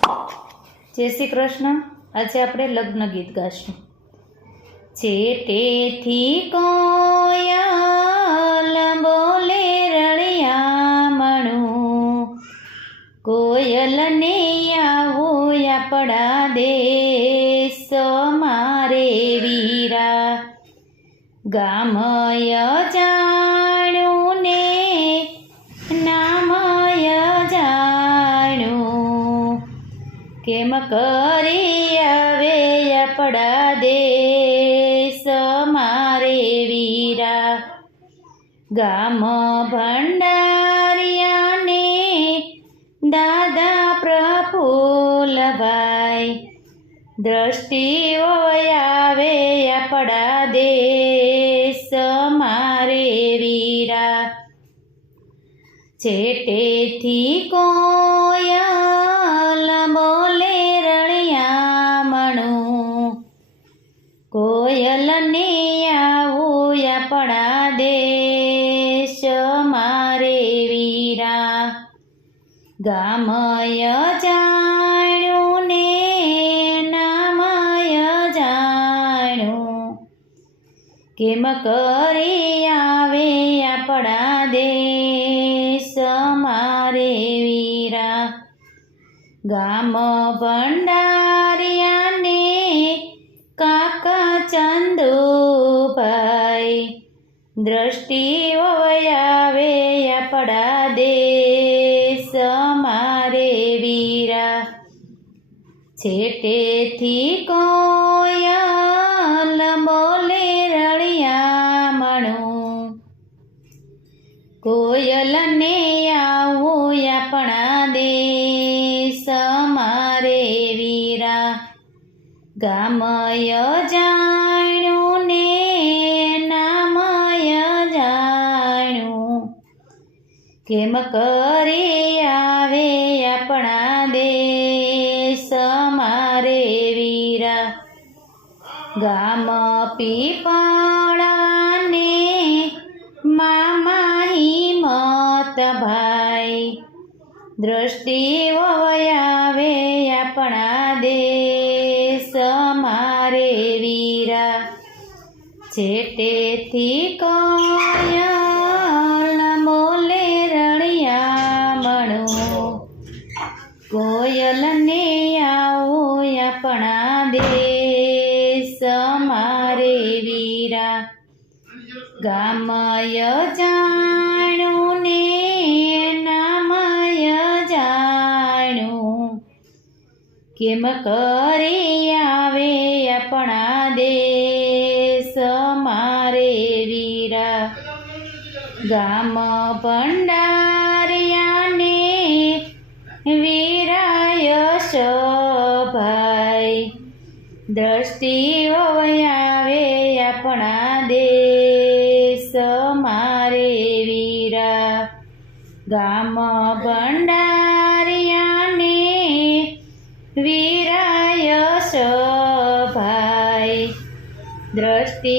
જય શ્રી કૃષ્ણ। આજે આપણે લગ્ન ગીત ગાશું। ચેટેથી કોયલ બોલે રળિયામણું, કોયલને આવો આપણા દેશ મારે વીરા। ગામય જાણું ને નામય જાણું, કેમ કરી આવે આપણા દેશ મારે વીરા। ગામ ભંડારિયાને દાદા પ્રફુલ્લભાઈ, દ્રષ્ટિઓ આવે આપણા દેશ મારે વીરા। છેટેથી કોયલ બોલે રળિયામણું, કોયલને આવું આપણા દેશ મારે વીરા। ગામય જાણ્યું ને નામય જાણ્યું, કેમ કરી આવે આપણા દેશ મારે વીરા। ગામ ભંડારિયાને કાકા ચંદુભાઈ, દ્રષ્ટિઓ આવે આપણા દેશ મારે વીરા। છેટેથી કોયલ બોલે રળિયામણું, કોયલને આવું આપણા દેશ મારે વીરા। ગામય જાણ્યું ને નામય જાણ્યું, કેમ કરી આવે આપણા દેશ મારે વીરા। ગામ પીપળાને મામા હિંમતભાઈ, દ્રષ્ટિઓ આવે આપણા દેશ મારે વીરા। છેટેથી કોયલ બોલે રળિયામણું, કોયલને આવો આપણા દેશ મારે વીરા। ગામય જાણ્યું ને નામય જાણ્યું, કેમ કરી આવે આપણા દેશ મારે વીરા। ગામ ભંડારિયાને વીરાય શોભાઈ, દ્રષ્ટિઓ આવે આપણા દેશ મારે વીરા। ગામ ભંડારિયાને વીરાય શોભાઈ, દ્રષ્ટિ